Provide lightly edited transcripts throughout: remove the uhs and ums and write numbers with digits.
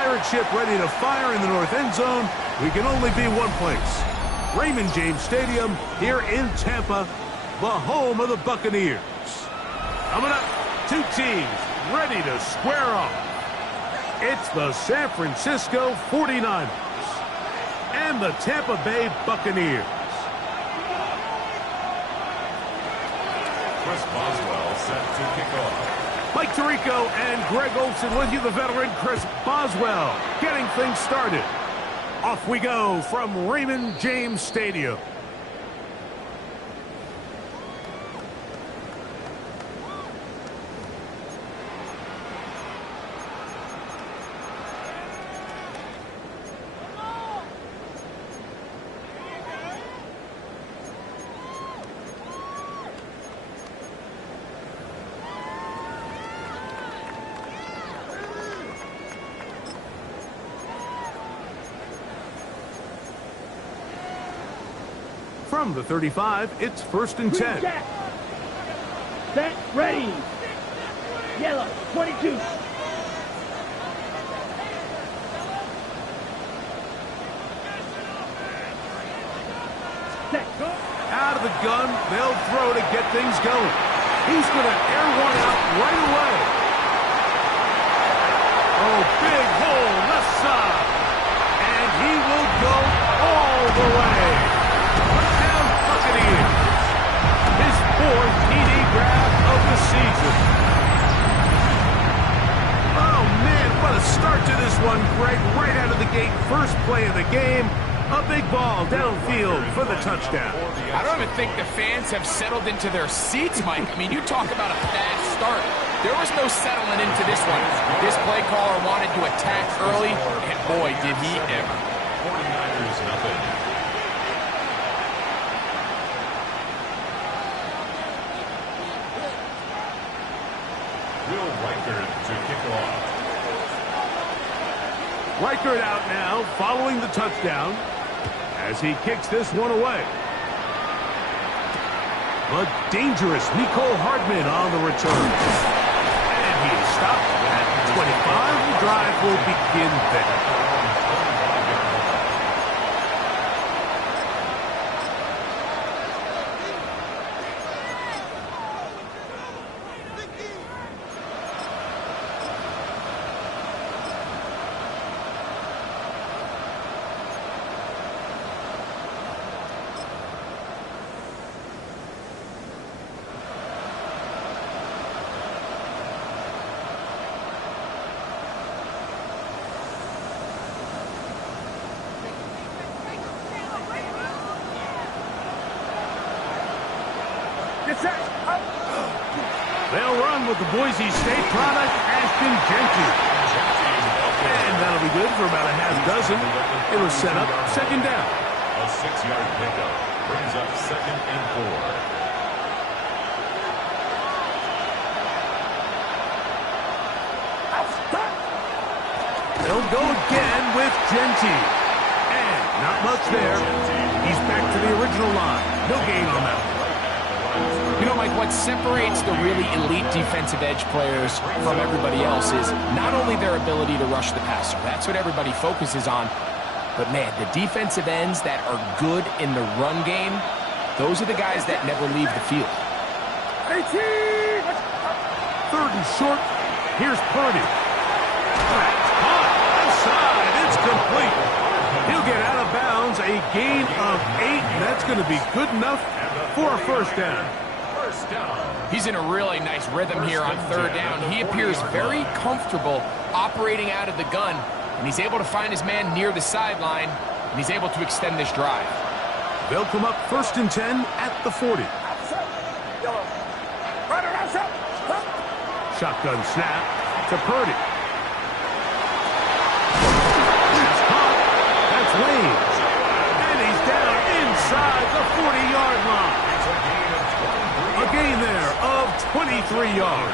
pirate ship ready to fire in the north end zone, we can only be one place. Raymond James Stadium here in Tampa, the home of the Buccaneers. Coming up, two teams ready to square off. It's the San Francisco 49ers and the Tampa Bay Buccaneers. Chris Boswell set to kick off. Mike Tirico and Greg Olsen with you, the veteran Chris Boswell, getting things started. Off we go from Raymond James Stadium. From the 35, it's 1st and 10. Set, ready. Yellow, 22. Set. Out of the gun, they'll throw to get things going. He's going to air one out right away. Oh, big hole left side. And he will go all the way. His 4th TD grab of the season. Oh, man, what a start to this one, Greg. Right out of the gate, first play of the game. A big ball downfield for the touchdown. I don't even think the fans have settled into their seats, Mike. I mean, you talk about a fast start. There was no settling into this one. This play caller wanted to attack early, and boy, did he ever. 49ers nothing. To kick off. Reichert out now, following the touchdown, as he kicks this one away. But dangerous Nicole Hardman on the return. And he is stopped at 25. The drive will begin there. They'll run with the Boise State product, Ashton Jenkins. And that'll be good for about a half dozen. It was set up 2nd down. A 6-yard pickup brings up 2nd and 4. They'll go again with Genty. And not much there. He's back to the original line. No gain on that one. You know, Mike, what separates the really elite defensive edge players from everybody else is not only their ability to rush the passer. That's what everybody focuses on. But, man, the defensive ends that are good in the run game, those are the guys that never leave the field. 3rd and short. Here's Purdy. Caught outside. It's complete. He'll get out of bounds. A gain of 8. And that's going to be good enough for a 1st down. He's in a really nice rhythm here on 3rd down. He appears very comfortable operating out of the gun, and he's able to find his man near the sideline, and he's able to extend this drive. They'll come up 1st and 10 at the 40. Shotgun snap to Purdy. That's caught. That's Wayne. And he's down inside the 40-yard line. A gain there of 23 yards.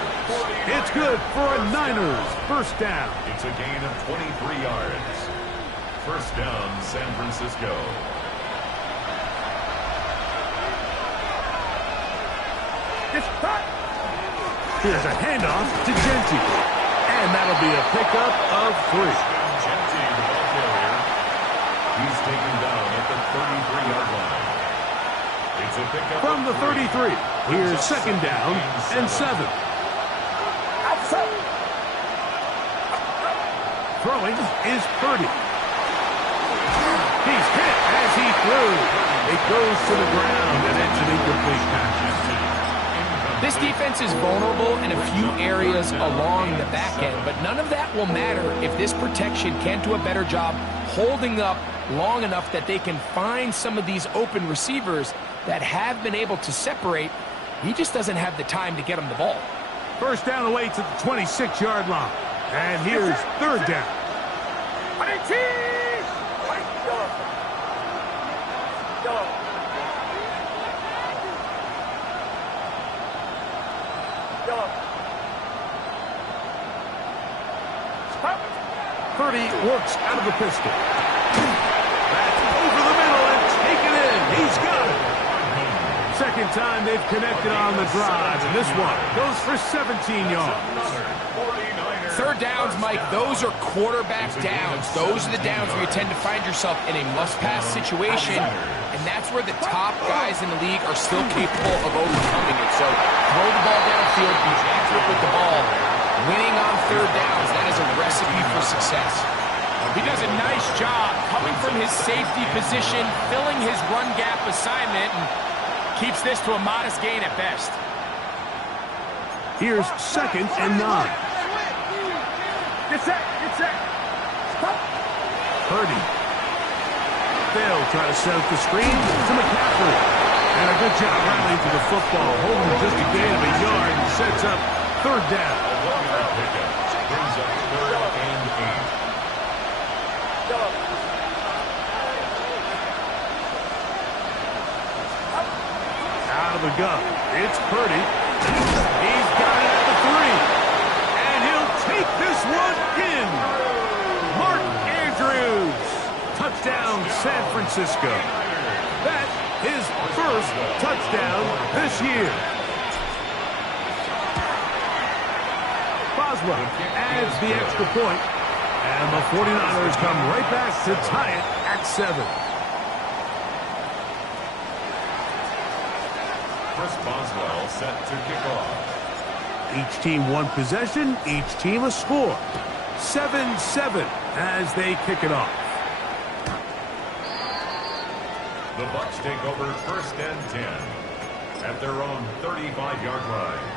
It's good for a Niners 1st down. It's a gain of 23 yards. 1st down, San Francisco. Here's a handoff to Genty. And that'll be a pickup of 3. from the 33. Here's second down and 7. Throwing is Purdy. He's hit as he threw. It goes to the ground, and it's an incomplete pass. This defense is vulnerable in a few areas along the back end, but none of that will matter if this protection can't do a better job holding up long enough that they can find some of these open receivers that have been able to separate. He just doesn't have the time to get them the ball. First down away to the 26-yard line. And here's third down. Purdy works out of the pistol. That's over the middle and taken in. He's got it. Second time they've connected on the drive, and this one goes for 17 yards. Third downs, Mike, those are quarterback downs. Those are the downs where you tend to find yourself in a must-pass situation, and that's where the top guys in the league are still capable of overcoming it. So throw the ball downfield, be accurate with the ball. Winning on third downs, that is a recipe for success. He does a nice job coming from his safety position, filling his run gap assignment, and keeps this to a modest gain at best. Here's second and 9. Get set. Purdy. They'll try to set up the screen to McCaffrey. And a good job rallying to the football, holding just a gain of a yard, and sets up third down. Brings up third and 8. Out of the gun, it's Purdy. He's got it at the 3. And he'll take this one in. Mark Andrews. Touchdown, San Francisco. That's his first touchdown this year. Boswell adds the extra point, and the 49ers come right back to tie it at 7. Chris Boswell set to kick off. Each team one possession, each team a score. 7-7 as they kick it off. The Bucs take over first and 10 at their own 35-yard line.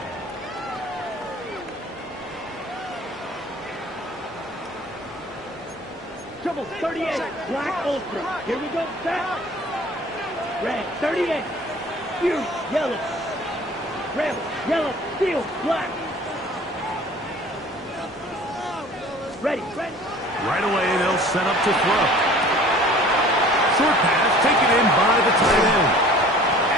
Trouble 38, black ultra. Here we go, set. Red, 38. Fuse, yellow. Rebel, yellow, steel, black. Ready. Right away, they'll set up to throw. Short pass taken in by the tight end.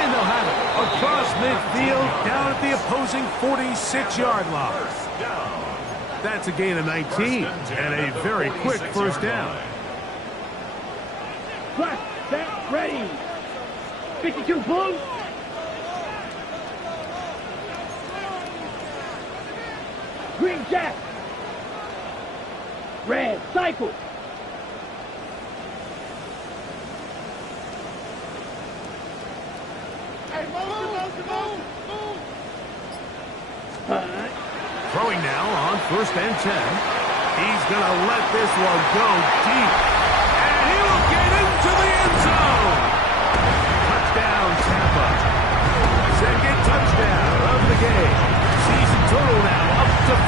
And they'll have it across midfield down at the opposing 46-yard line. That's a gain of 19 and a very quick first down. Black, set, ready. 52, blue. Green jack. Red, cycle. Throwing now on first and 10. He's going to let this one go deep. And he will get into the end zone. Touchdown, Tampa. Second touchdown of the game. Season total now up to 5.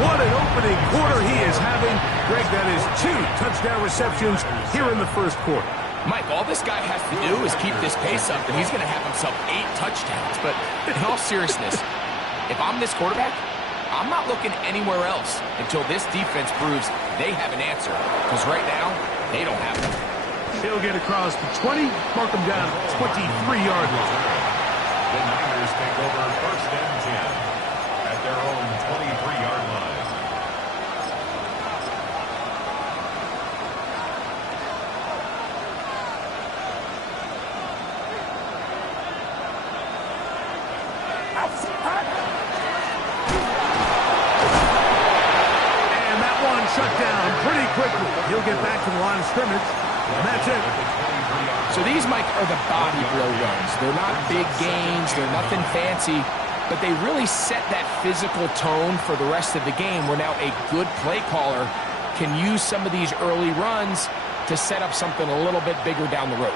What an opening quarter he is having. Greg, that is 2 touchdown receptions here in the first quarter. Mike, all this guy has to do is keep this pace up, and he's going to have himself 8 touchdowns. But in all seriousness, if I'm this quarterback, I'm not looking anywhere else until this defense proves they have an answer. Because right now, they don't have one. He'll get across the 20, mark him down 23-yard line. The Niners take over first and 10 at their own 23-yard line. And that one shut down pretty quickly. He'll get back to the line of scrimmage And that's it. So these, Mike, are the body blow runs. They're not big gains. They're nothing fancy. But they really set that physical tone for the rest of the game where now a good play caller can use some of these early runs to set up something a little bit bigger down the road.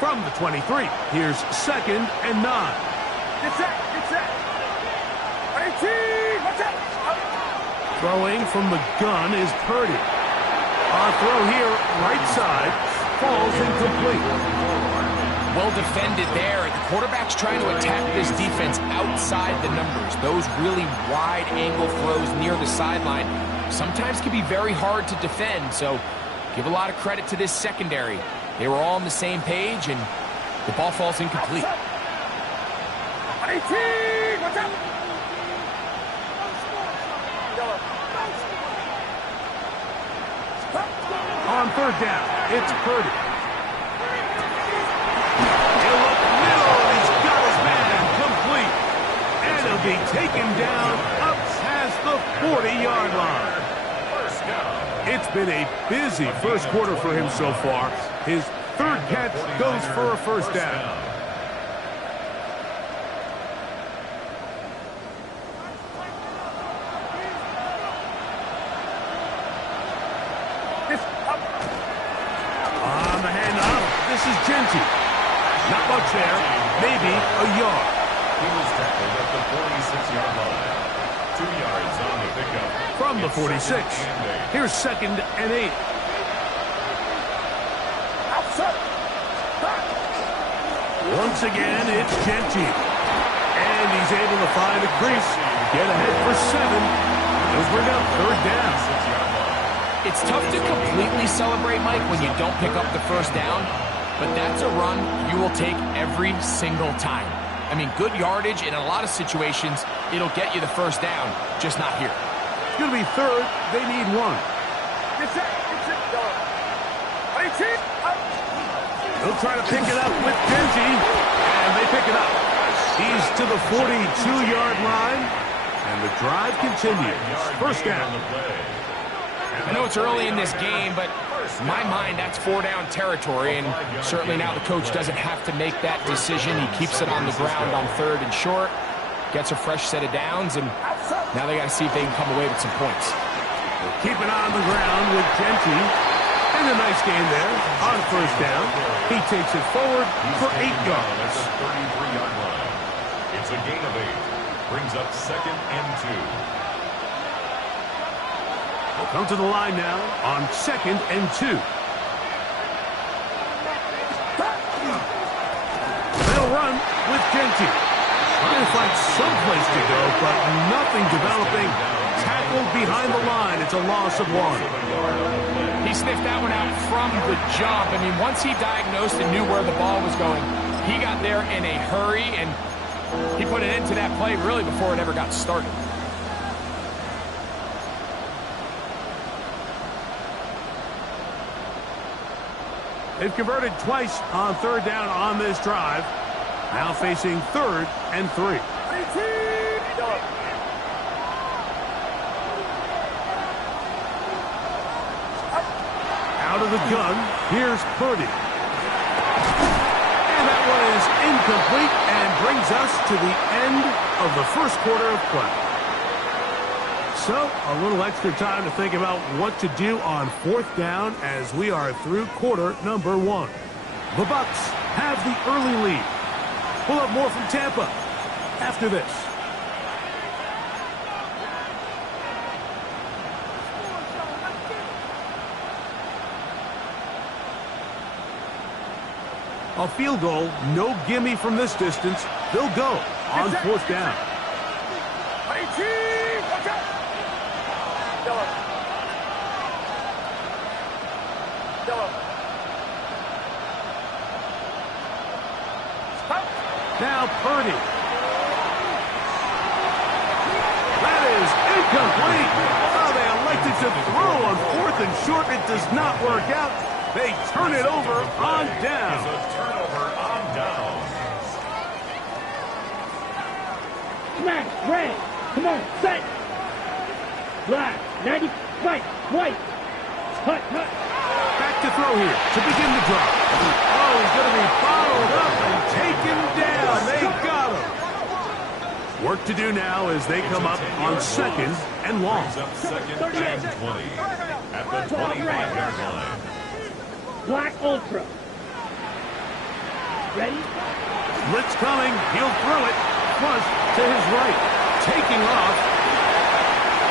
From the 23, here's 2nd and 9. Get set. 18. Watch out. Throwing from the gun is Purdy. On throw here, right side, falls incomplete. Well defended there. The quarterback's trying to attack this defense outside the numbers. Those really wide angle throws near the sideline sometimes can be very hard to defend. So give a lot of credit to this secondary. They were all on the same page, and the ball falls incomplete. 18. Watch out. On 3rd down, it's Purdy. He'll look middle, and he's got his man complete. And he'll be taken down up past the 40-yard line. It's been a busy first quarter for him so far. His 3rd catch goes for a 1st down. On the handoff, this is Genty. Not much there, maybe a yard. He was tackled at the 46-yard line. 2 yards on the pickup. From the It's 46, 2nd and 8. here's 2nd and 8. Once again, it's Genty. And he's able to find a crease. Get ahead for 7. He'll bring up 3rd down. It's tough to completely celebrate, Mike, when you don't pick up the 1st down, but that's a run you will take every single time. I mean, good yardage, and in a lot of situations, it'll get you the 1st down, just not here. It's going to be 3rd. They need 1. They'll try to pick it up with Genty, and they pick it up. He's to the 42-yard line, and the drive continues. 1st down. I know it's early in this game, but in my mind, that's 4-down territory, and certainly now the coach doesn't have to make that decision. He keeps it on the ground on 3rd and short, gets a fresh set of downs, and now they got to see if they can come away with some points. Keep it on the ground with Genty. And a nice game there on 1st down. He takes it forward for 8 yards. 33-yard line. It's a gain of 8. Brings up 2nd and 2. We'll come to the line now on 2nd and 2. They'll run with Genty. Trying to find some place to go, but nothing developing. Tackled behind the line. It's a loss of 1. He sniffed that one out from the jump. I mean, once he diagnosed and knew where the ball was going, he got there in a hurry, and he put an end to that play really before it ever got started. They've converted twice on 3rd down on this drive. Now facing 3rd and 3. Out of the gun, here's Purdy. And that one is incomplete and brings us to the end of the 1st quarter of play. So, a little extra time to think about what to do on 4th down as we are through quarter number 1. The Bucs have the early lead. We'll have more from Tampa after this. A field goal, no gimme from this distance. They'll go on 4th down. Now Purdy. That is incomplete. Oh, they elected to throw on 4th and short. It does not work out. They turn it over on down. It's a turnover on down. Smash, red. Come on, set. Black. 90. Fight. White. Hut. Back to throw here to begin the drop. Oh, he's going to be bottled up and taken down. They got him. Work to do now as they come up on second and long. Brings up second and 20 at the 25-yard line. Black Ultra. Ready? Blitz coming. He'll throw it. Flush to his right. Taking off.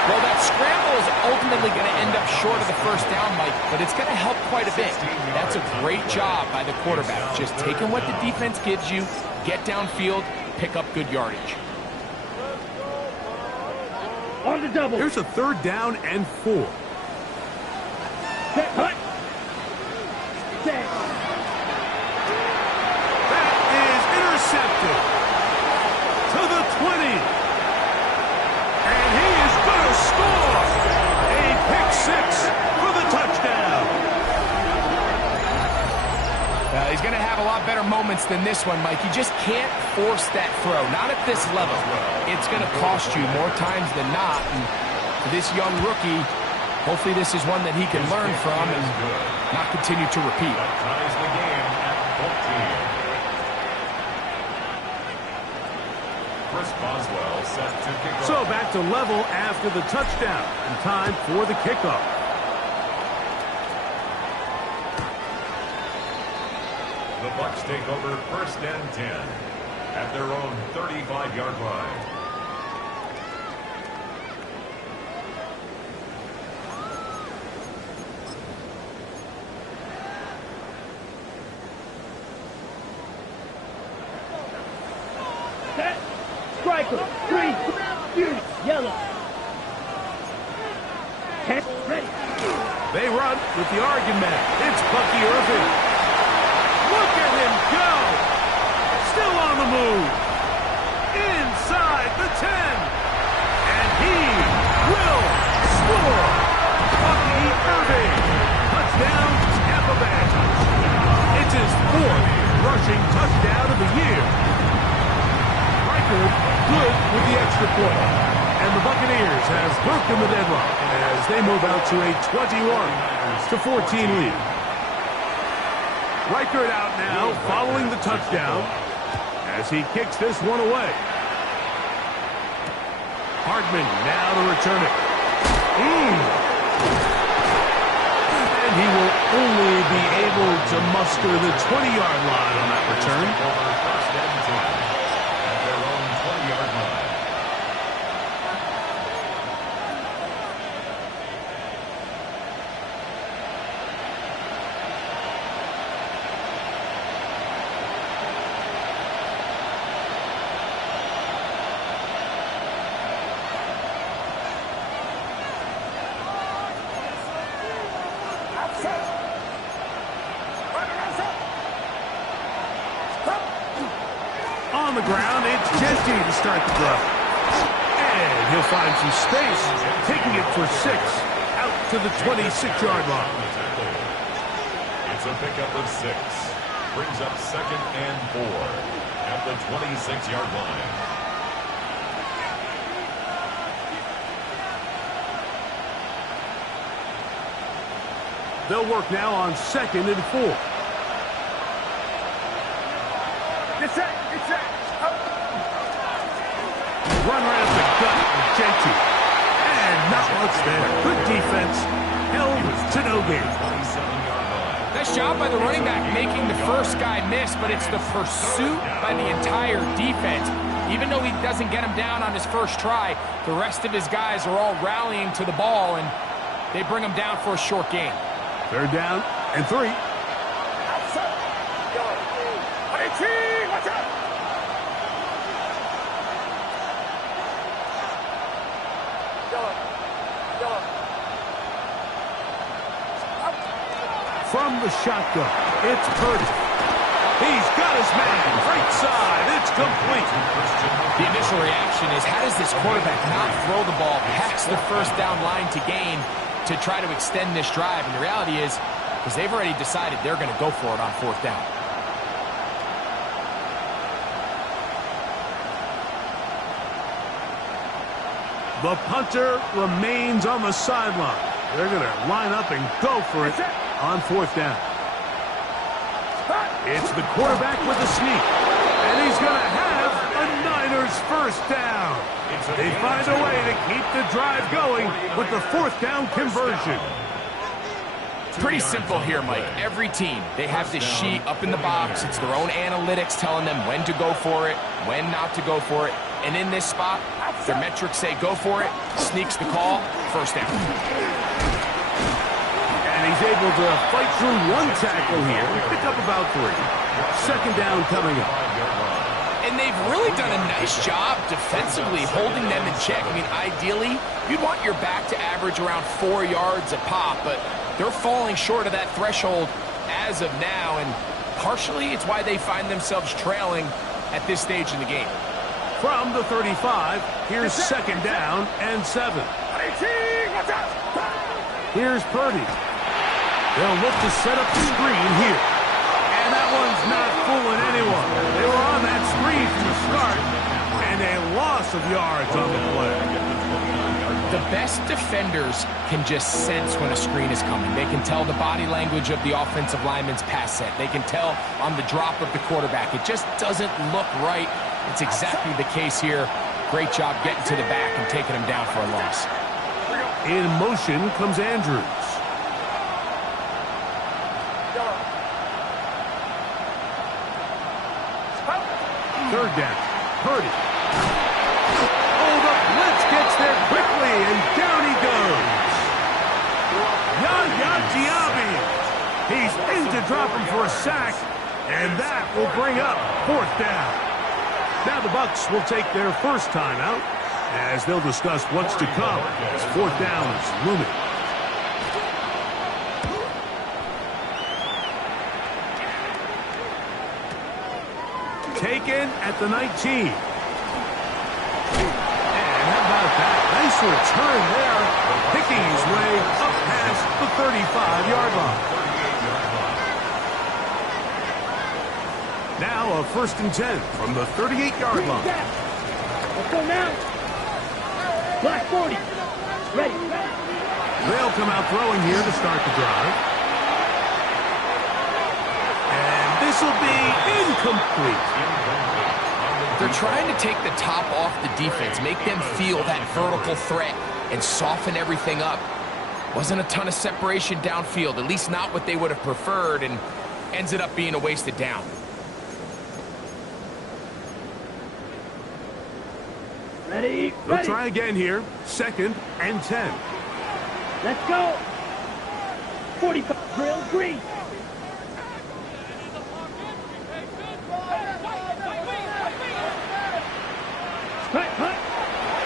Well, that scramble is ultimately going to end up short of the first down, Mike, but it's going to help quite a bit. That's a great job by the quarterback. Just taking what the defense gives you, get downfield, pick up good yardage. On the double. Here's a 3rd down and 4. Set. Hut. Set. That is intercepted to the 20. And he is going to score a pick 6 for the touchdown. He's going to have a lot better moments than this one, Mike. You just can't force that throw, not at this level. It's going to cost you more times than not. And for this young rookie, hopefully this is one that he can learn from and not continue to repeat. That ties the game at 14. Chris Boswell set to kick off. So back to level after the touchdown. And time for the kickoff. The Bucs take over 1st and 10 at their own 35-yard line. Set. Striker. 3. Yellow. 10. Ready. They run with the argument. It's Bucky Irving. Look at him go. Still on the move. Inside the 10. And he will score. Bucky Irving. Touchdown, Tampa Bay. It's his 4th rushing touchdown of the year. Record good with the extra point. And the Buccaneers have broken the deadlock as they move out to a 21-14 lead. Reichert out now following the touchdown as he kicks this one away. Hardman now to return it. And he will only be able to muster the 20-yard line on that return. First and 10 at their own 20-yard line. On the ground, it's Genty to start the drive. And he'll find some space, taking it for 6 out to the 26-yard line. It's a pickup of 6. Brings up 2nd and 4 at the 26-yard line. They'll work now on 2nd and 4. Run around the gut with Genty. And not much there. Good defense. Held to no gain. 27-yard line. Nice job by the running back making the first guy miss, but it's the pursuit by the entire defense. Even though he doesn't get him down on his first try, the rest of his guys are all rallying to the ball, and they bring him down for a short gain. 3rd down and 3. From the shotgun, it's Purdy. He's got his man, right side, it's complete. The initial reaction is, how does this quarterback not throw the ball past the first down line to gain to try to extend this drive? And the reality is they've already decided they're going to go for it on 4th down. The punter remains on the sideline. They're going to line up and go for it on fourth down. It's the quarterback with the sneak. And he's going to have a Niners first down. They find a way to keep the drive going with the fourth down conversion. Pretty simple here, Mike. Every team, they have this sheet up in the box. It's their own analytics telling them when to go for it, when not to go for it. And in this spot, their metrics say go for it, sneaks the call, first down. And he's able to fight through one tackle here, pick up about 3. Second down coming up. And they've really done a nice job defensively holding them in check. I mean, ideally, you'd want your back to average around 4 yards a pop, but they're falling short of that threshold as of now, and partially it's why they find themselves trailing at this stage in the game. From the 35, here's second down and 7. Here's Purdy. They'll look to set up the screen here. And that one's not fooling anyone. They were on that screen from the start, and a loss of yards on the play. The best defenders can just sense when a screen is coming. They can tell the body language of the offensive lineman's pass set. They can tell on the drop of the quarterback. It just doesn't look right. It's exactly the case here. Great job getting to the back and taking him down for a loss. In motion comes Andrews. Third down. Purdy. Oh, the blitz gets there quickly, and down he goes. Yaya Diaby. He's in to drop him for a sack, and that will bring up fourth down. Now the Bucs will take their first timeout as they'll discuss what's to come as fourth down is looming. Taken at the 19. And how about that? Nice return there, picking his way up past the 35-yard line. Now a first and 10 from the 38-yard line. Let's go now. Black 40. Ready. They'll come out throwing here to start the drive. And this will be incomplete. They're trying to take the top off the defense, make them feel that vertical threat, and soften everything up. Wasn't a ton of separation downfield, at least not what they would have preferred, and ends up being a wasted down. Ready. They'll try again here. Second and 10. Let's go. 45. Drill green.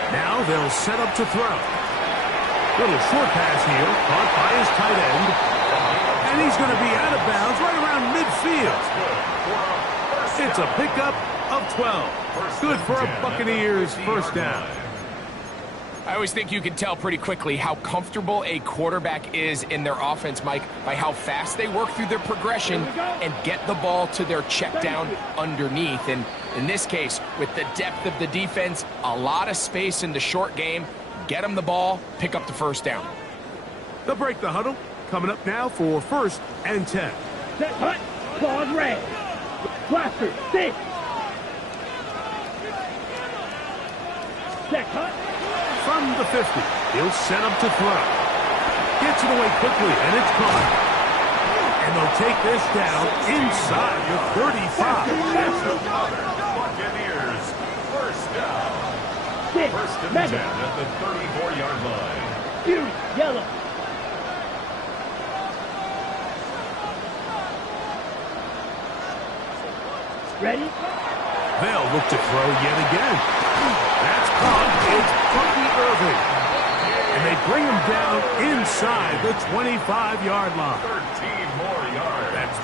Now they'll set up to throw. Little short pass here, caught by his tight end. And he's going to be out of bounds right around midfield. It's a pickup of 12. Good for a Buccaneers first down. I always think you can tell pretty quickly how comfortable a quarterback is in their offense, Mike, by how fast they work through their progression and get the ball to their check down underneath. And in this case, with the depth of the defense, a lot of space in the short game, get them the ball, pick up the first down. They'll break the huddle. Coming up now for first and 10. Set hut. Claws red. Blaster. 6. Set hut. From the 50, he'll set up to throw. Gets it away quickly, and it's caught. And they'll take this down inside the 35. Buccaneers, first down. 6. First and 10 at the 34-yard line. Fury. Yellow. Ready? They'll look to throw yet again. That's caught. It's Bucky Irving. And they bring him down inside the 25-yard line. 13 more yards. That's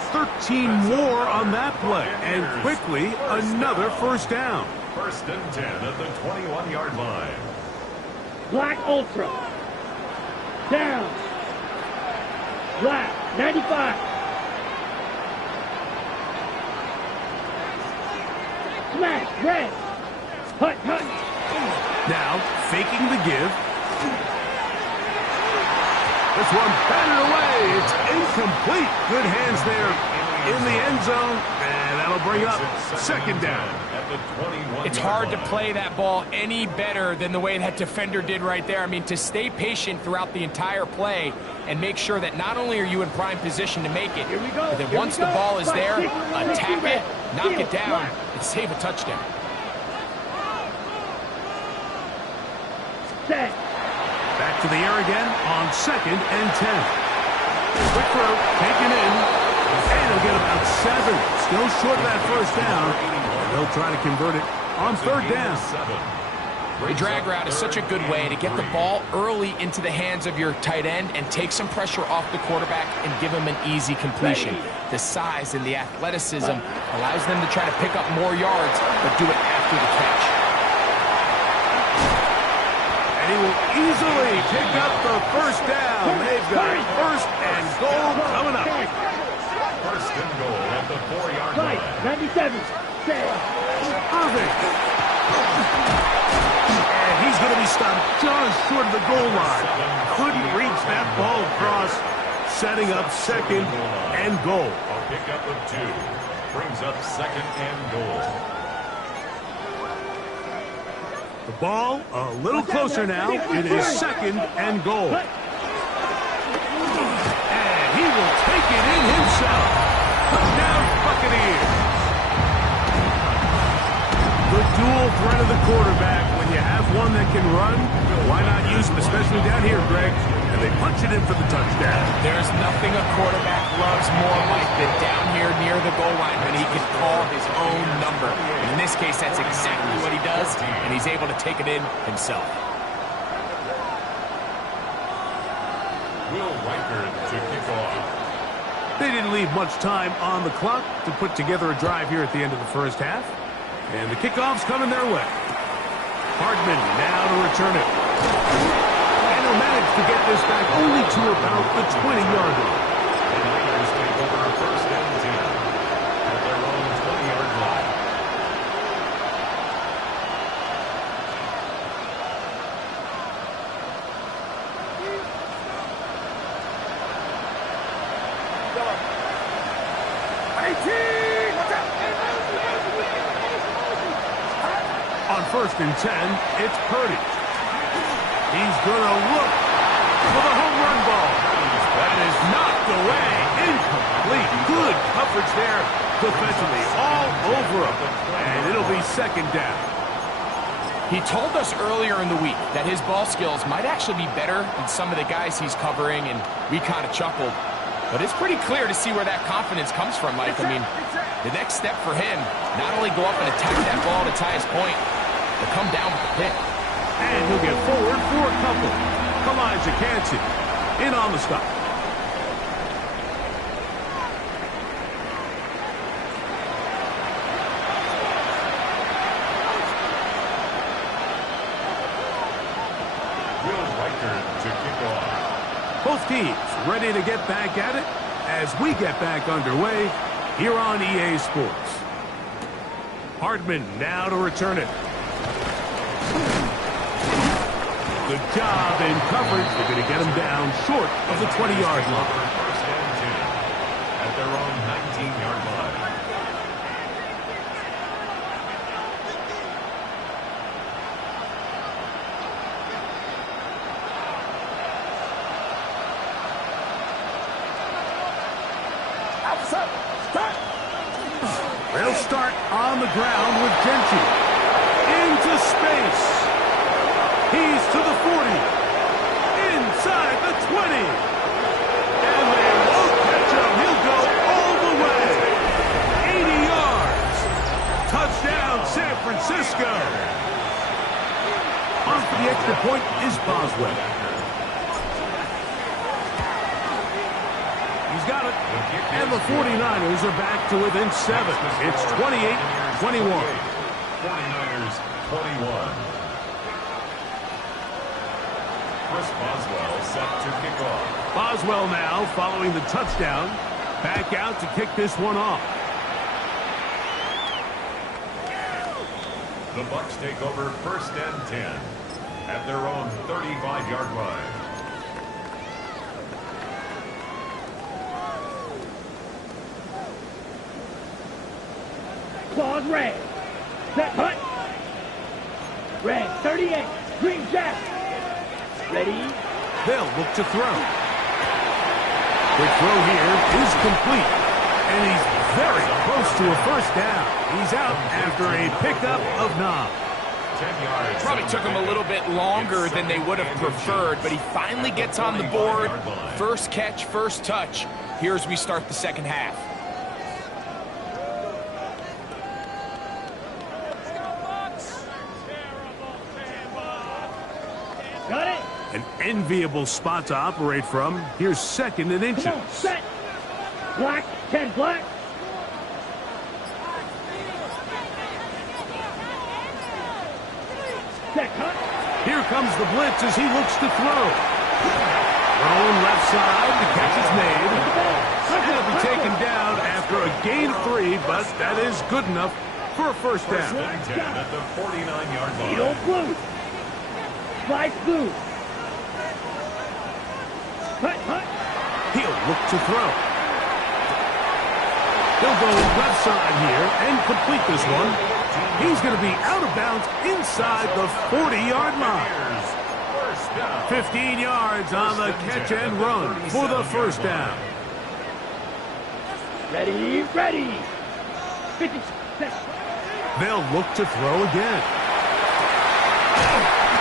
13 more on that play. And quickly, another first down. First and 10 at the 21-yard line. Black Ultra. Down. Black. 95. Smash. Red. Hut. Now, faking the give. This one batted away. It's incomplete. Good hands there in the end zone. And that'll bring up second down. It's hard to play that ball any better than the way that defender did right there. I mean, to stay patient throughout the entire play and make sure that not only are you in prime position to make it, but then once the ball is there, attack it, knock it down, and save a touchdown. Back to the air again on 2nd and 10. Quick throw, taken in, and he'll get about 7. Still short of that first down. They'll try to convert it on 3rd down. The drag route is such a good way to get the ball early into the hands of your tight end and take some pressure off the quarterback and give him an easy completion. The size and the athleticism allows them to try to pick up more yards, but do it after the catch. And he will easily pick up the first down. They've got 1st and goal coming up. 1st and goal at the 4-yard line. 97. Perfect. And he's going to be stopped just short of the goal line. Couldn't reach that ball across, setting up 2nd and goal. A pickup of 2 brings up 2nd and goal. The ball a little closer now. It is 2nd and goal. And he will take it in himself. Touchdown, Buccaneers. The dual threat of the quarterback. When you have one that can run, why not use him, especially down here, Greg? And they punch it in for the touchdown. There's nothing a quarterback loves more, Mike, than down here near the goal line when he can call his own number. And in this case, that's exactly what he does, and he's able to take it in himself. Will Reichard to kick off. They didn't leave much time on the clock to put together a drive here at the end of the first half. And the kickoff's coming their way. Hardman now to return it. And he'll manage to get this back only to about the 20-yard line. The Niners take over 1st and 10 at their own 20-yard line. On 1st and 10, it's Purdy. He's going to look for the home run ball. That is knocked away. Incomplete. Good coverage there defensively. All over him. And it'll be 2nd down. He told us earlier in the week that his ball skills might actually be better than some of the guys he's covering, and we kind of chuckled. But it's pretty clear to see where that confidence comes from, Mike. I mean, the next step for him, not only go up and attack that ball to tie his point, but come down with the pick. And he'll get forward for a couple. Elijah Canty in on the stop. Will Reichard to kick off. Both teams ready to get back at it as we get back underway here on EA Sports. Hardman now to return it. Good job in coverage. They're going to get him down short of the 20-yard line. 1st and 10 at their own 19-yard line. They'll start on the ground with Gentry. Into space. He's to the 40. Inside the 20. And they won't catch him. He'll go all the way. 80 yards. Touchdown, San Francisco. On for the extra point is Boswell. He's got it. And the 49ers are back to within 7. It's 28-21. 49ers 21. Chris Boswell set to kick off. Boswell now following the touchdown. Back out to kick this one off. The Bucs take over 1st and 10 at their own 35-yard line. Claws red. Set hut. Red 38. Green jack. Ready. They'll look to throw. The throw here is complete. And he's very close to a first down. He's out after a pickup of 9. 10 yards. Probably took him a little bit longer than they would have preferred, but he finally gets on the board. First catch, first touch. Here as we start the second half. Got it. An enviable spot to operate from. Here's 2nd and inches. Come on, set. Black, 10 black. Set hut. Here comes the blitz as he looks to throw. Thrown left side, the catch is made. He'll be taken down after a gain of 3, but that is good enough for a first down. 1st and 10 at the 49-yard line. Eagle blue. Slice blue. Hut, hut. He'll look to throw. He'll go left side here and complete this one. He's going to be out of bounds inside the 40-yard line. 15 yards on the catch and run for the first down. Ready, ready. 50. Set. They'll look to throw again.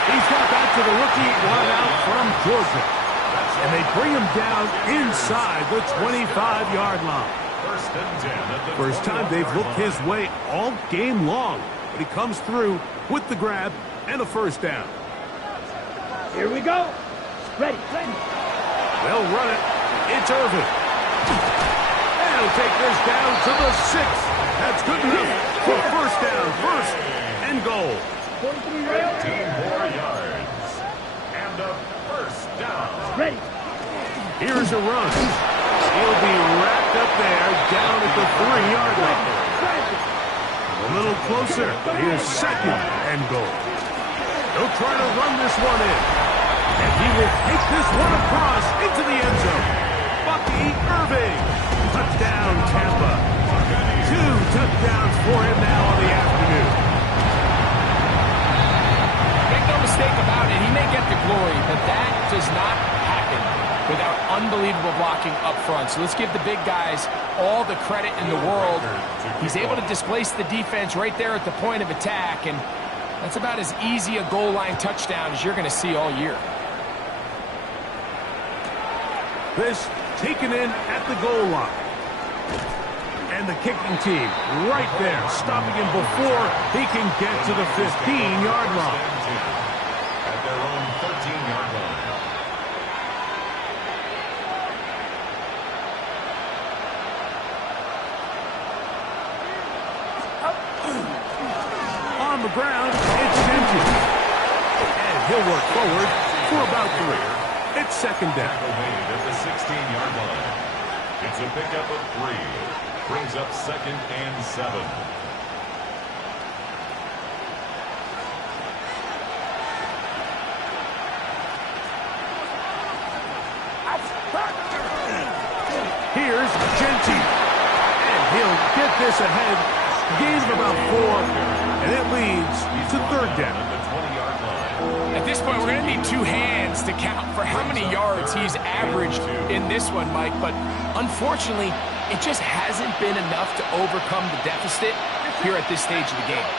He's got back to the rookie wideout from Georgia. And they bring him down inside the 25-yard line. 1st and 10 at the First time they've looked his way all game long. But he comes through with the grab and a first down. Here we go. Ready, ready. They'll run it. It's Irvin. And he'll take this down to the 6. That's good enough for first down. First and goal. 43 rail. 15 more yards. And a first down. Ready. Here's a run. He'll be wrapped up there down at the 3-yard line. A little closer. Here's 2nd and goal. He'll try to run this one in. And he will take this one across into the end zone. Bucky Irving. Touchdown, Tampa. 2 touchdowns for him now on the afternoon. Make no mistake about it, he may get the glory, but that does not happen without unbelievable blocking up front. So let's give the big guys all the credit in the world. He's able to displace the defense right there at the point of attack, and that's about as easy a goal line touchdown as you're going to see all year. This taken in at the goal line. And the kicking team right there, stopping him before he can get to the 15-yard line. At their own 13-yard line. On the ground, it's Genji. And he'll work forward for about 3. It's 2nd down. Made at the 16-yard line. It's a pickup of 3. Brings up 2nd and 7. Here's Genty. And he'll get this ahead. Gain of about 4. And it leads to 3rd down. At the 20-yard line. At this point, we're going to need 2 hands to count for how many yards he's averaged in this one, Mike. But unfortunately, it just hasn't been enough to overcome the deficit here at this stage of the game.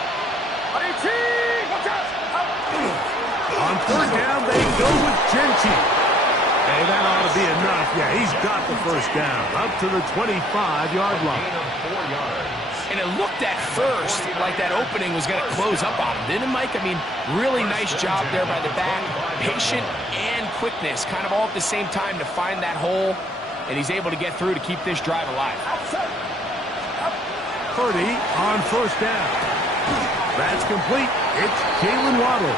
On 3rd down, they go with Genty. Hey, that ought to be enough. Yeah, he's got the first down. Up to the 25-yard line. Gain of 4 yards. And it looked at first like that opening was going to close up on him, didn't it, Mike? I mean, really nice job there by the back. Patient and quickness, kind of all at the same time to find that hole. And he's able to get through to keep this drive alive. Purdy on 1st down. That's complete. It's Jalen Waddle.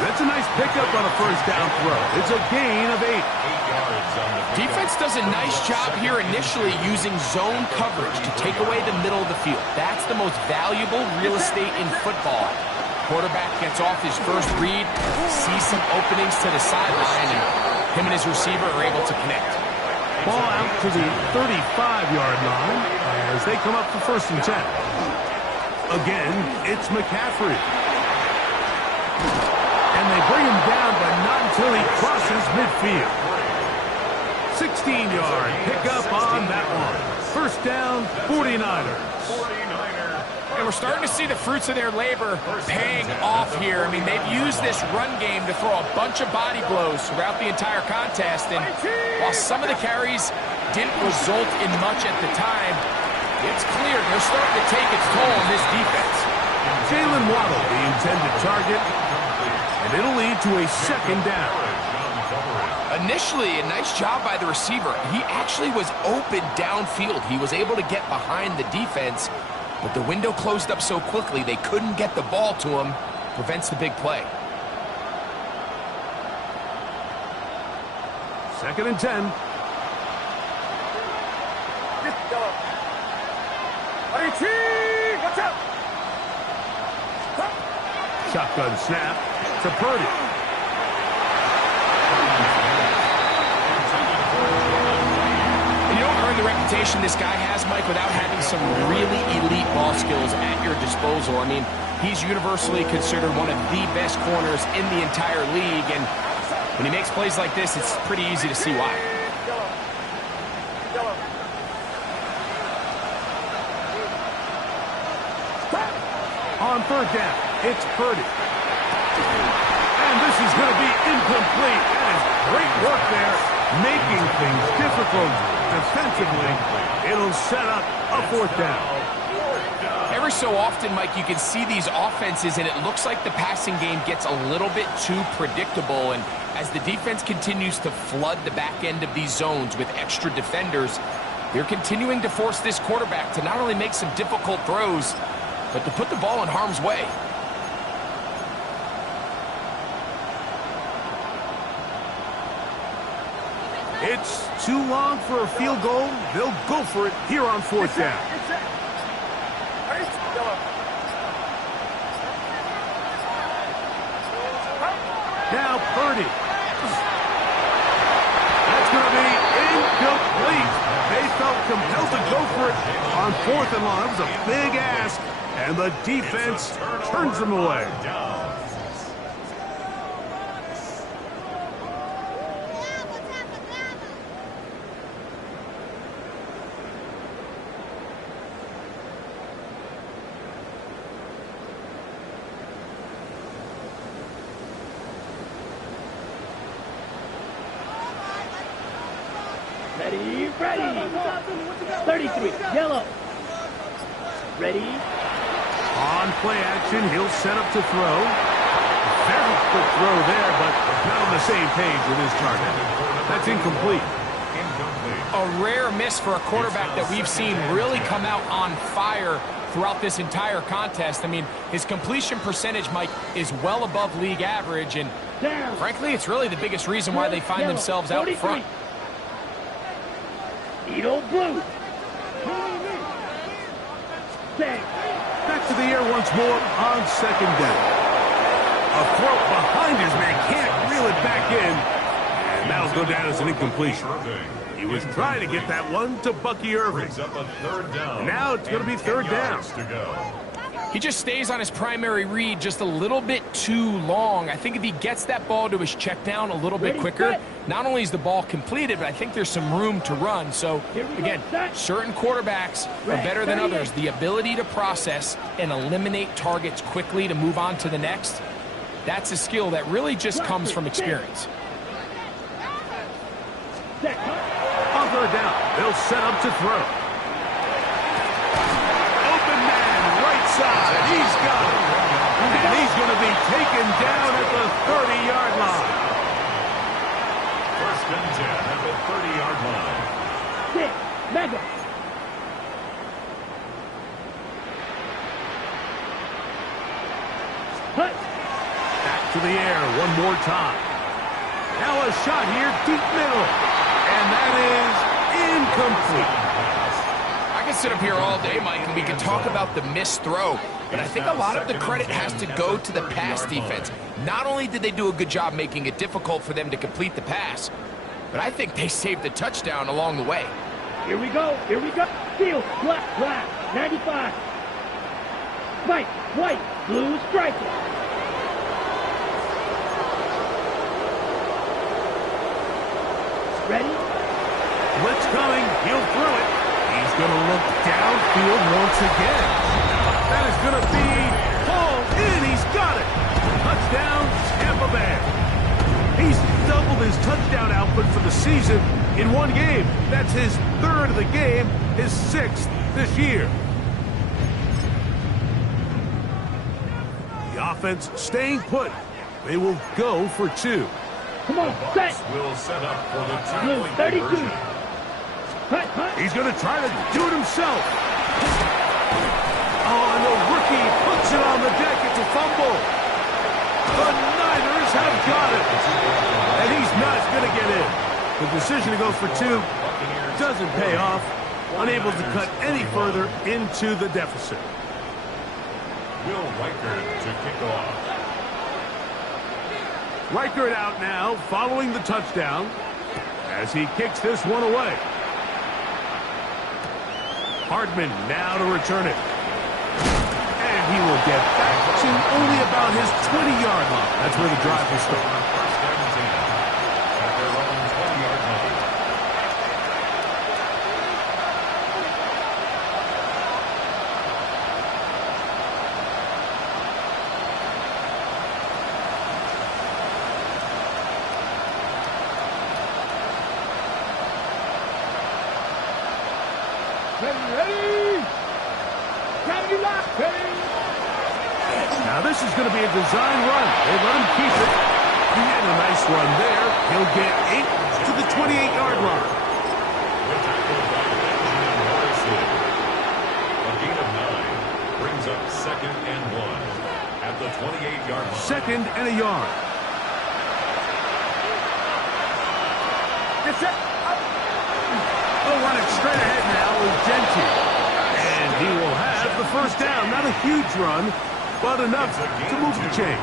That's a a nice pickup on a first down throw. It's a gain of 8. 8 yards on the pickup. Defense does a nice job here initially using zone coverage to take away the middle of the field. That's the most valuable real estate in football. Quarterback gets off his first read, sees some openings to the sideline, and him and his receiver are able to connect. Ball out to the 35-yard line as they come up for 1st and 10. Again, it's McCaffrey. And they bring him down, but not until he crosses midfield. 16-yard pickup on that one. 1st down, 49ers. And we're starting to see the fruits of their labor paying off here. I mean, they've used this run game to throw a bunch of body blows throughout the entire contest. And while some of the carries didn't result in much at the time, it's clear they're starting to take its toll on this defense. Jalen Waddle, the intended target, and it'll lead to a 2nd down. Initially, a nice job by the receiver. He actually was open downfield. He was able to get behind the defense, but the window closed up so quickly they couldn't get the ball to him. Prevents the big play. 2nd and 10. Shotgun snap to Purdy. And you don't earn the reputation this guy has, Mike, without having some really elite ball skills at your disposal. I mean, he's universally considered one of the best corners in the entire league, and when he makes plays like this, it's pretty easy to see why. On 3rd down, it's Purdy. And this is going to be incomplete. That is great work there, making things difficult defensively. It'll set up a 4th down. Every so often, Mike, you can see these offenses, and it looks like the passing game gets a little bit too predictable. And as the defense continues to flood the back end of these zones with extra defenders, they're continuing to force this quarterback to not only make some difficult throws, but to put the ball in harm's way. It's too long for a field goal. They'll go for it here on 4th down. Now Purdy. That's going to be incomplete. They felt compelled to go for it on 4th and long. That was a big ask, and the defense turns them away. Ready, ready. 33, yellow. Ready. On play action, he'll set up to throw. Very quick throw there, but not on the same page with his target. That's incomplete. A rare miss for a quarterback that we've seen really come out on fire throughout this entire contest. I mean, his completion percentage, Mike, is well above league average, and frankly, it's really the biggest reason why they find themselves out front. Edo blue. Back to the air once more on 2nd down. A throw behind his man, can't reel it back in. And that'll go down as an incompletion. He was trying to get that one to Bucky Irving. And now it's going to be 3rd down. He just stays on his primary read just a little bit too long. I think if he gets that ball to his check down a little bit quicker, not only is the ball completed, but I think there's some room to run. So, again, certain quarterbacks are better than others. The ability to process and eliminate targets quickly to move on to the next, that's a skill that really just comes from experience. On 3rd down, they'll set up to throw. Open man, right side. He's got it. And he's going to be taken down at the 30-yard line. 1st and 10 at the 30-yard line. Mega. That to the air one more time. Now a shot here, deep middle. And that is incomplete. I can sit up here all day, Mike, and we can talk about the missed throw, but I think a lot of the credit has to go to the pass defense. Not only did they do a good job making it difficult for them to complete the pass, but I think they saved the touchdown along the way. Here we go. Here we go. Field, black, 95. White, blue, striker. Ready? Blitz coming. He'll throw it. He's going to look downfield once again. That is going to be hauled in. He's got it. Touchdown, Tampa Bay. He's doubled his touchdown output for the season in one game. That's his third of the game, his sixth this year. The offense staying put. They will go for two. Come on, set. Will set up for the Blue, 32. He's going to try to do it himself. Oh, and the rookie puts it on the deck. It's a fumble. The Niners have got it. And he's not going to get in. The decision to go for two doesn't pay off. Unable to cut any further into the deficit. Will Reichert to kick off. Reichert out now, following the touchdown, as he kicks this one away. Hartman now to return it. And he will get back to only about his 20-yard line. That's where the drive will start. First down and 10 at their own 20-yard line. Now this is going to be a design run. They let him keep it. He had a nice run there. He'll get 8 to the 28-yard line. The tackle by Benjamin Morrison. A gain of 9 brings up 2nd and 1 at the 28-yard line. Second and a yard. They'll run it straight ahead now with Gentry. And he will have the first down. Not a huge run, but enough to move the chains.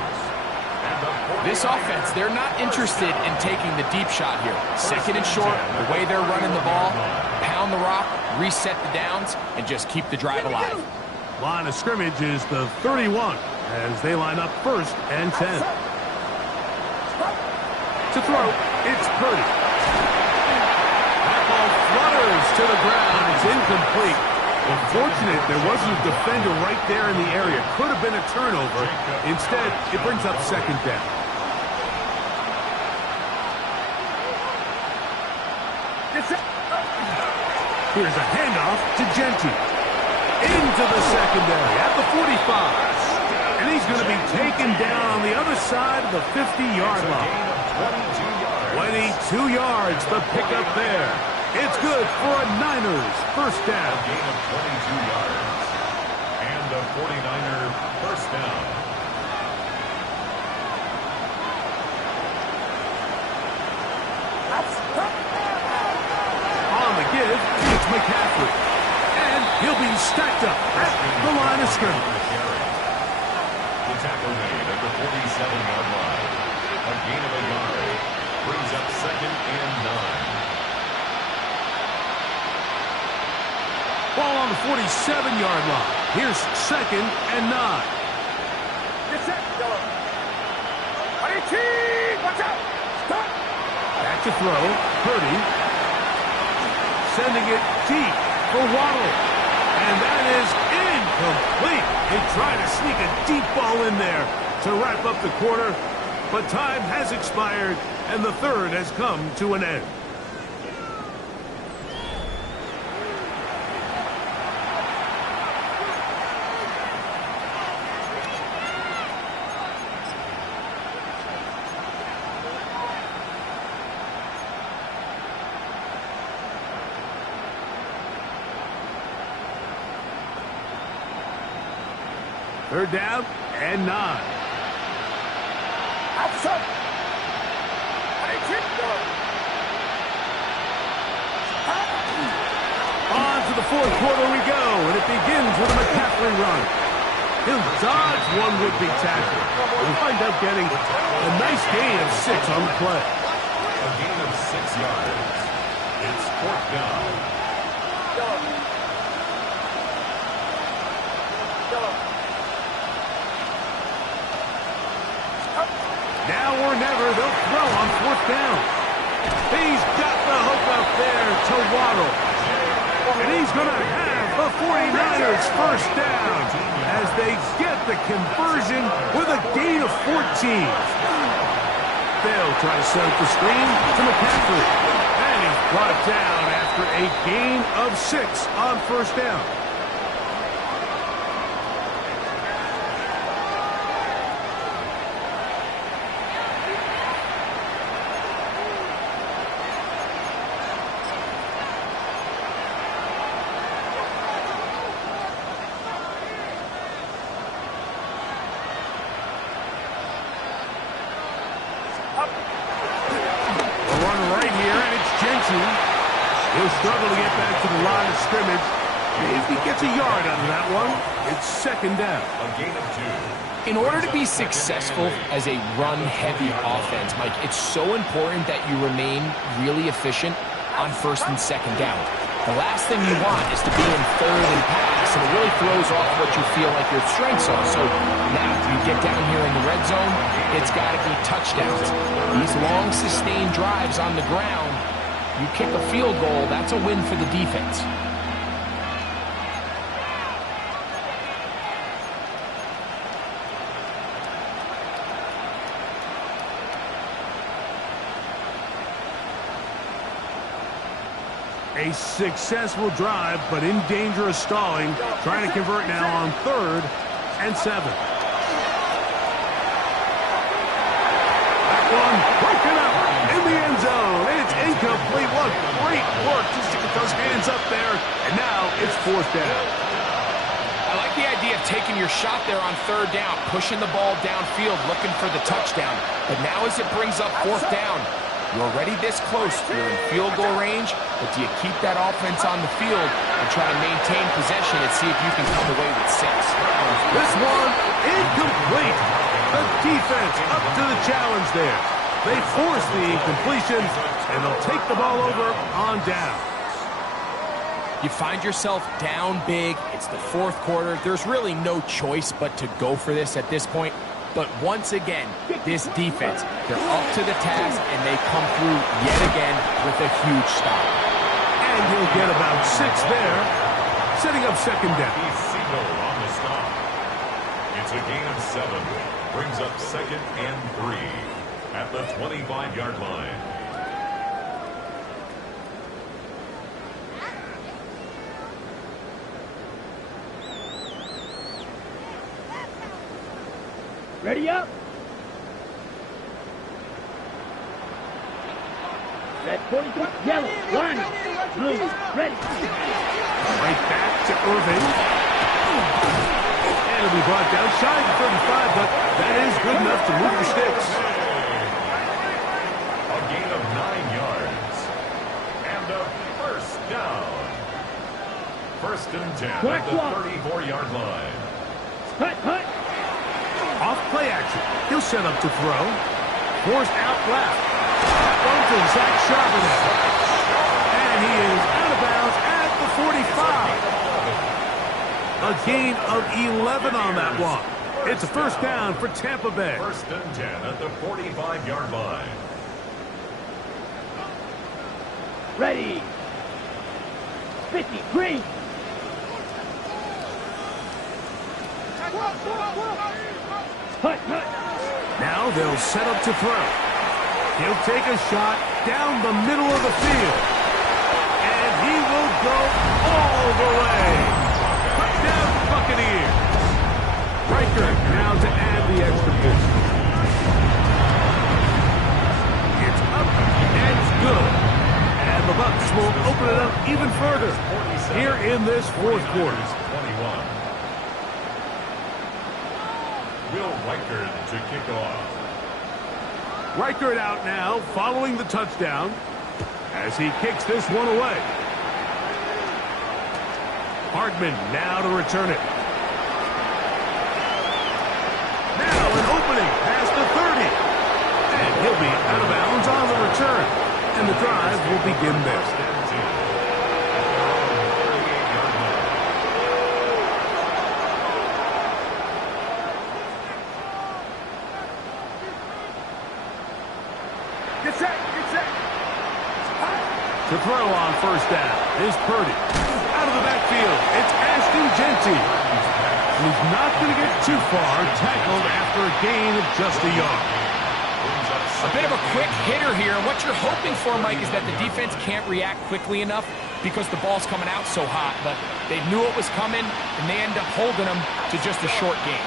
This offense, they're not interested in taking the deep shot here. Second and short, the way they're running the ball, pound the rock, reset the downs, and just keep the drive alive. Line of scrimmage is the 31 as they line up 1st and 10. To throw, it's Purdy. That ball flutters to the ground. It's incomplete. Unfortunate there wasn't a defender right there in the area. Could have been a turnover. Instead, it brings up 2nd down. Here's a handoff to Gentry. Into the secondary at the 45. And he's going to be taken down on the other side of the 50-yard line. 22 yards, the pickup there. It's good for a Niners first down. A gain of 22 yards. And a 49er first down. On the give, it's McCaffrey. And he'll be stacked up at the line of scrimmage. The tackle made at the 47-yard line. A gain of a yard. Brings up 2nd and 9. Ball on the 47-yard line. Here's 2nd and 9. Back to throw. Purdy. Sending it deep for Waddle. And that is incomplete. They try to sneak a deep ball in there to wrap up the quarter. But time has expired, and the third has come to an end. Third down and 9. On to the fourth quarter we go, and it begins with a McCaffrey run. He'll dodge one would-be tackle and wind up getting a nice gain of 6 on the play. A gain of 6 yards. It's 4th down. Now or never, they'll throw on 4th down. He's got the hook up there to Waddle. And he's going to have the 49ers first down as they get the conversion with a gain of 14. They'll try to set up the screen to McCaffrey. And he's brought down after a gain of 6 on first down. He'll struggle to get back to the line of scrimmage. If he gets a yard out of that one, it's 2nd down. A gain of 2. In order to be successful as a run-heavy offense, Mike, it's so important that you remain really efficient on 1st and 2nd down. The last thing you want is to be in 3rd and pass, and it really throws off what you feel like your strengths are. So now you get down here in the red zone, it's got to be touchdowns. These long, sustained drives on the ground, you kick a field goal, that's a win for the defense. A successful drive, but in danger of stalling. Trying to convert now on 3rd and 7. That one broken up in the end zone. It's incomplete. What great work just to get those hands up there. And now it's 4th down. I like the idea of taking your shot there on 3rd down, pushing the ball downfield, looking for the touchdown. But now as it brings up 4th down, you're already this close. You're in field goal range, but do you keep that offense on the field and try to maintain possession and see if you can come away with 6? This one incomplete. The defense up to the challenge there. They force the incompletion, and they'll take the ball over on down. You find yourself down big. It's the 4th quarter. There's really no choice but to go for this at this point. But once again, this defense, they're up to the task, and they come through yet again with a huge stop. And he'll get about 6 there, setting up 2nd down. Kevo on the stop. It's a gain of 7. Brings up 2nd and 3 at the 25-yard line. Ready up. Red 43, yellow, line, blue, ready. Right back to Irving. And it'll be brought down shy of 35, but that is good enough to move the sticks. A gain of 9 yards. And a first down. 1st and 10 at the 34-yard line. Hut. Off play action. He'll set up to throw. Forced out left. One to Zach Charbonnet. And he is out of bounds at the 45. A gain of 11 on that one. It's a first down for Tampa Bay. 1st and 10 at the 45-yard line. Ready. 53. Hut. Now they'll set up to throw. He'll take a shot down the middle of the field. And he will go all the way. Touchdown Buccaneers. Riker now to add the extra point. It's up and it's good. And the Bucs will open it up even further here in this 4th quarter. 21. Will Riker to kick off. Reichert out now, following the touchdown, as he kicks this one away. Hardman now to return it. Now an opening past the 30. And he'll be out of bounds on the return. And the drive will begin there. To throw on first down is Purdy. Out of the backfield, it's Ashton Genty. He's not going to get too far, tackled after a gain of just a yard. A bit of a quick hitter here. What you're hoping for, Mike, is that the defense can't react quickly enough because the ball's coming out so hot. But they knew it was coming, and they end up holding them to just a short gain.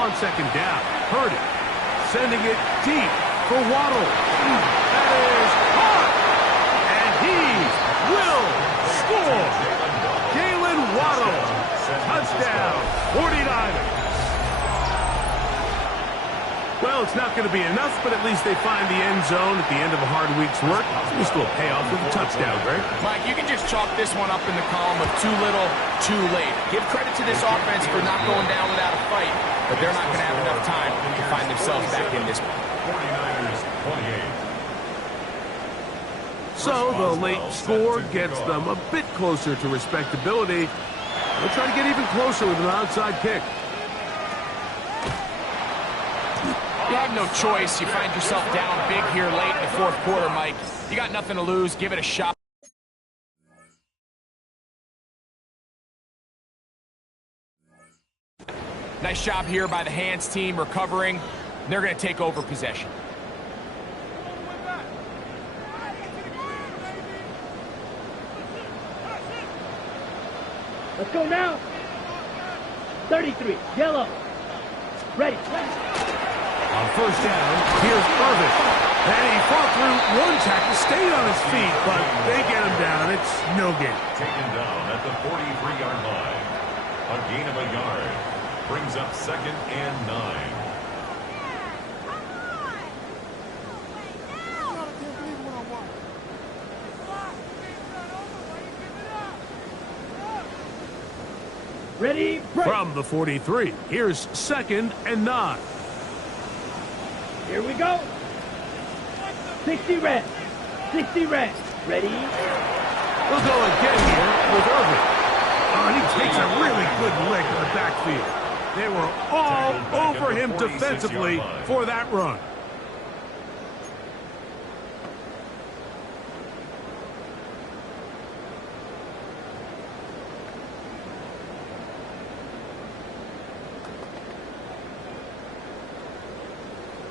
On second down, Purdy sending it deep for Waddle. That is caught, and he will score. Jalen Waddle, touchdown, 49ers. Well, it's not going to be enough, but at least they find the end zone at the end of a hard week's work. This will pay off with a touchdown, Greg. Mike, you can just chalk this one up in the column of too little, too late. Give credit to this offense for not going down without a fight, but they're not going to have enough time to find themselves back in this one. 49ers 28. So the late score gets them a bit closer to respectability. They'll try to get even closer with an outside kick. You have no choice. You find yourself down big here late in the fourth quarter, Mike. You got nothing to lose. Give it a shot. Nice job here by the hands team recovering. They're going to take over possession. Let's go now. 33, yellow. Ready. On first down, here's Irvin. And he fought through one tackle, stayed on his feet, but they get him down. It's no gain. Taken down at the 43-yard line. A gain of a yard brings up 2nd and 9. Ready, break. From the 43, here's 2nd and 9. Here we go. 60 red. 60 red. Ready? We'll go again here with Irvin. Oh, and he takes a really good lick in the backfield. They were all over him defensively for that run.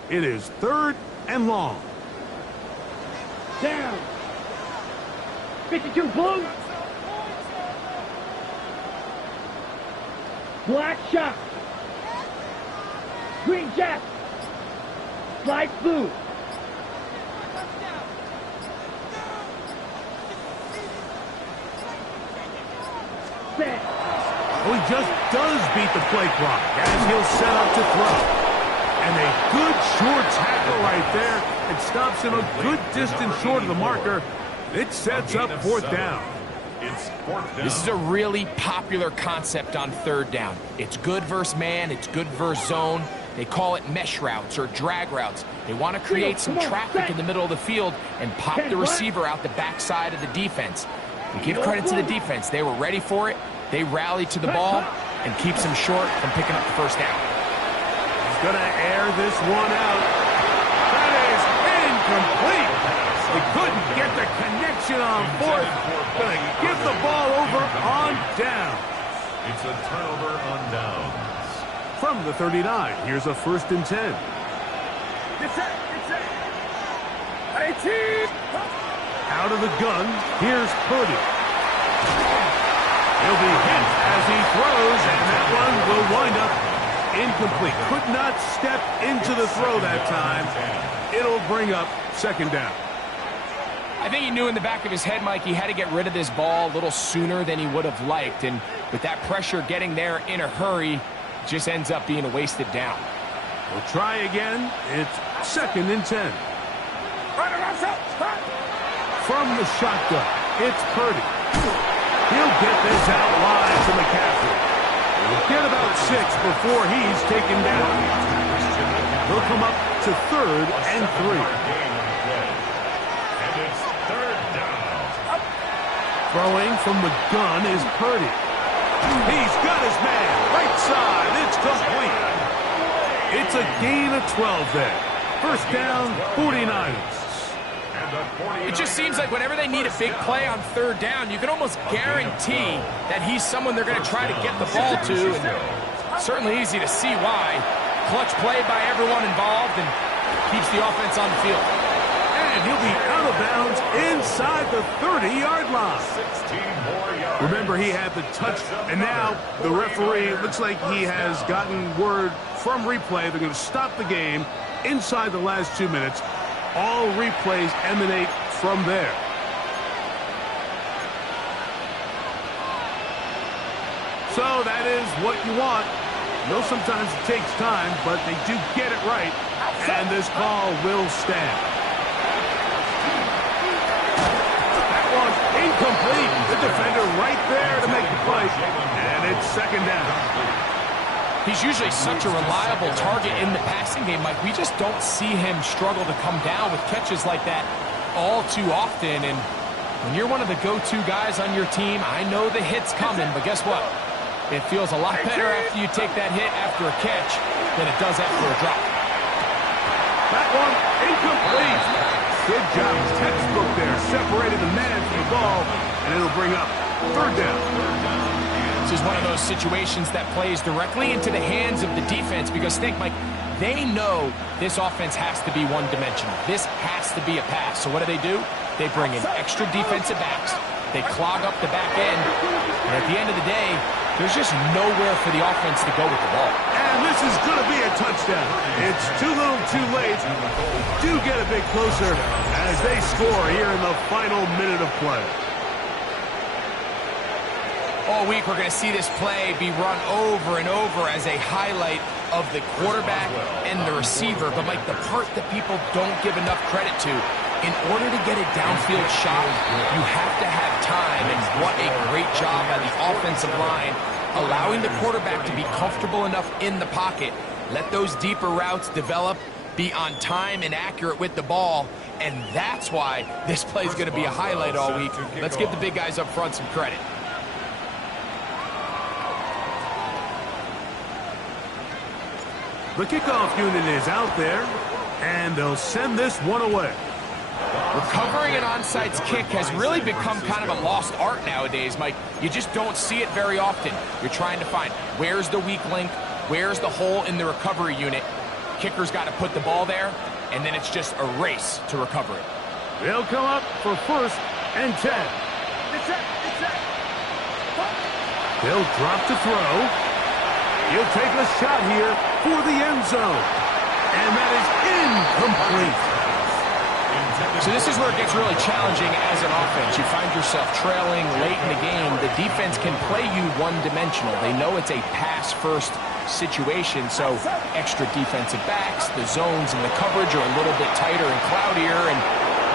It is 3rd and long. Down. 52 blue. Black shot. Green jack. Light blue. Set. Well, he just does beat the play clock as he'll set up to throw. And a good short tackle right there. It stops him a good distance short of the marker. It sets up 4th down. It's 4th down. This is a really popular concept on 3rd down. It's good versus man. It's good versus zone. They call it mesh routes or drag routes. They want to create some traffic in the middle of the field and pop the receiver out the backside of the defense. We give credit to the defense. They were ready for it. They rallied to the ball and keeps them short from picking up the 1st down. Gonna air this one out. That is incomplete. They couldn't get the connection on 4th. Gonna give the ball over on down. It's a turnover on downs. From the 39, here's a 1st and 10. Get set. Get set. 18. Out of the gun, here's Purdy. He'll be hit as he throws, and that one will wind up incomplete. Could not step into the throw that time. It'll bring up 2nd down. I think he knew in the back of his head, Mike, he had to get rid of this ball a little sooner than he would have liked. And with that pressure getting there in a hurry, it just ends up being a wasted down. We'll try again. It's 2nd and 10. From the shotgun, it's Purdy. He'll get this out wide to McCaffrey. He'll get about 6 before he's taken down. He'll come up to 3rd and 3. And it's 3rd down. Throwing from the gun is Purdy. He's got his man. Right side. It's complete. It's a gain of 12 there. 1st down, 49ers. It just seems like whenever they need a big play on 3rd down, you can almost guarantee that he's someone they're going to try to get the ball to. And certainly easy to see why. Clutch play by everyone involved and keeps the offense on the field. And he'll be out of bounds inside the 30-yard line. 16 more yards. Remember, he had the touch, and now the referee looks like he has gotten word from replay. They're going to stop the game inside the last 2 minutes. All replays emanate from there. So that is what you want. I know sometimes it takes time, but they do get it right, and this call will stand. That one's incomplete. The defender right there to make the play, and it's 2nd down. He's usually such a reliable target in the passing game, Mike. We just don't see him struggle to come down with catches like that all too often. And when you're one of the go-to guys on your team, I know the hit's coming, but guess what? It feels a lot better after you take that hit after a catch than it does after a drop. That one incomplete. Good job. Textbook there. Separated the man from the ball, and it'll bring up 3rd down. This is one of those situations that plays directly into the hands of the defense because think, Mike, they know this offense has to be one-dimensional. This has to be a pass. So what do? They bring in extra defensive backs. They clog up the back end. And at the end of the day, there's just nowhere for the offense to go with the ball. And this is going to be a touchdown. It's too little too late. Do get a bit closer as they score here in the final minute of play. All week, we're going to see this play be run over and over as a highlight of the quarterback and the receiver. But, Mike, the part that people don't give enough credit to, in order to get a downfield shot, you have to have time. And what a great job by the offensive line, allowing the quarterback to be comfortable enough in the pocket, let those deeper routes develop, be on time and accurate with the ball. And that's why this play is going to be a highlight all week. Let's give the big guys up front some credit. The kickoff unit is out there, and they'll send this one away. Recovering an onside kick has really become kind of a lost art nowadays, Mike. You just don't see it very often. You're trying to find where's the weak link, where's the hole in the recovery unit. Kicker's got to put the ball there, and then it's just a race to recover it. They'll come up for 1st and 10. They'll drop to throw. He'll take a shot here for the end zone. And that is incomplete. So this is where it gets really challenging as an offense. You find yourself trailing late in the game. The defense can play you one-dimensional. They know it's a pass-first situation, so extra defensive backs, the zones and the coverage are a little bit tighter and cloudier, and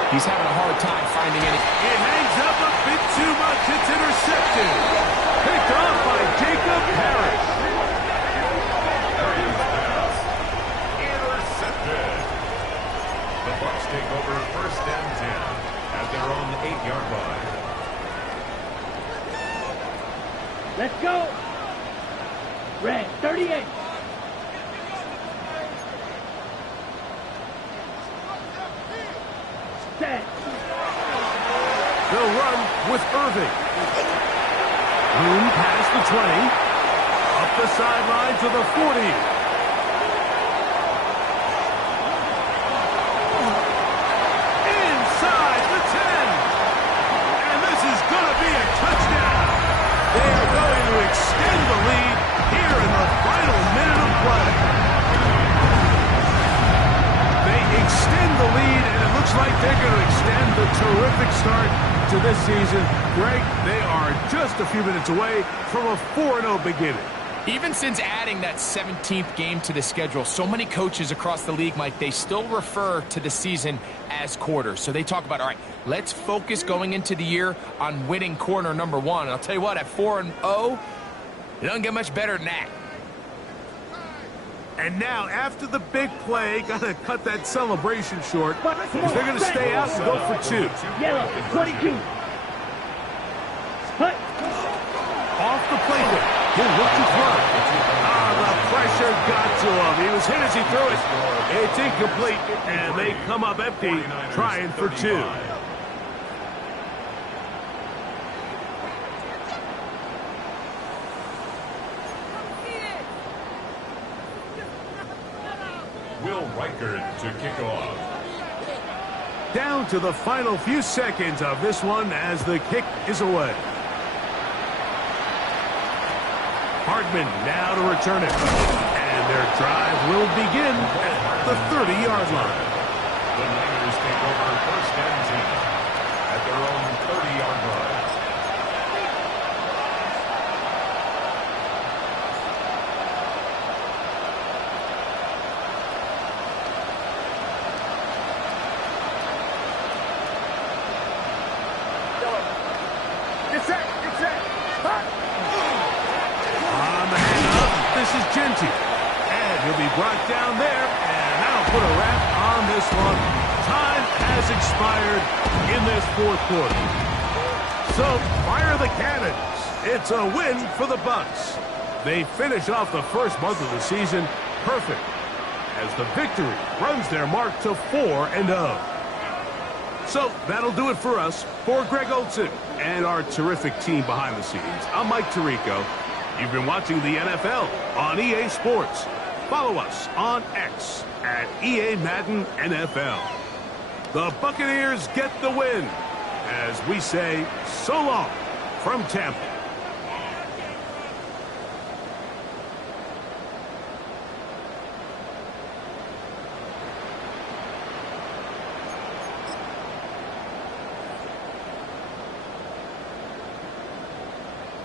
he's having a hard time finding any. It hangs up a bit too much. It's intercepted. Picked off by Jacob Harris. The Bucs take over 1st and 10 at their own 8-yard line. Let's go. Red, 38. Set. They'll run with Irving. Room past the 20. Up the sideline to the 40. Extend the lead here in the final minute of play. They extend the lead, and it looks like they're going to extend the terrific start to this season. Greg, they are just a few minutes away from a 4-0 beginning. Even since adding that 17th game to the schedule, so many coaches across the league, Mike, they still refer to the season as quarters. So they talk about, all right, let's focus going into the year on winning quarter number 1. And I'll tell you what, at 4-0, it doesn't get much better than that. And now, after the big play, got to cut that celebration short because they're going to stay out and go for 2. Yellow, 22. Hut. Off the playbook. He'll look to throw. The pressure got to him. He was hit as he threw it. It's incomplete, and they come up empty, trying for 2. Will Reichert to kick off. Down to the final few seconds of this one as the kick is away. Hardman now to return it. And their drive will begin at the 30-yard line. The Niners take over 1st and 10 at their own 30-yard line. This is Genty, and he'll be brought down there, and that'll put a wrap on this one. Time has expired in this 4th quarter. So, fire the cannons. It's a win for the Bucs. They finish off the first month of the season perfect, as the victory runs their mark to 4-0. So, that'll do it for us. For Greg Olson and our terrific team behind the scenes, I'm Mike Tirico. You've been watching the NFL on EA Sports. Follow us on X at EA Madden NFL. The Buccaneers get the win as we say so long from Tampa.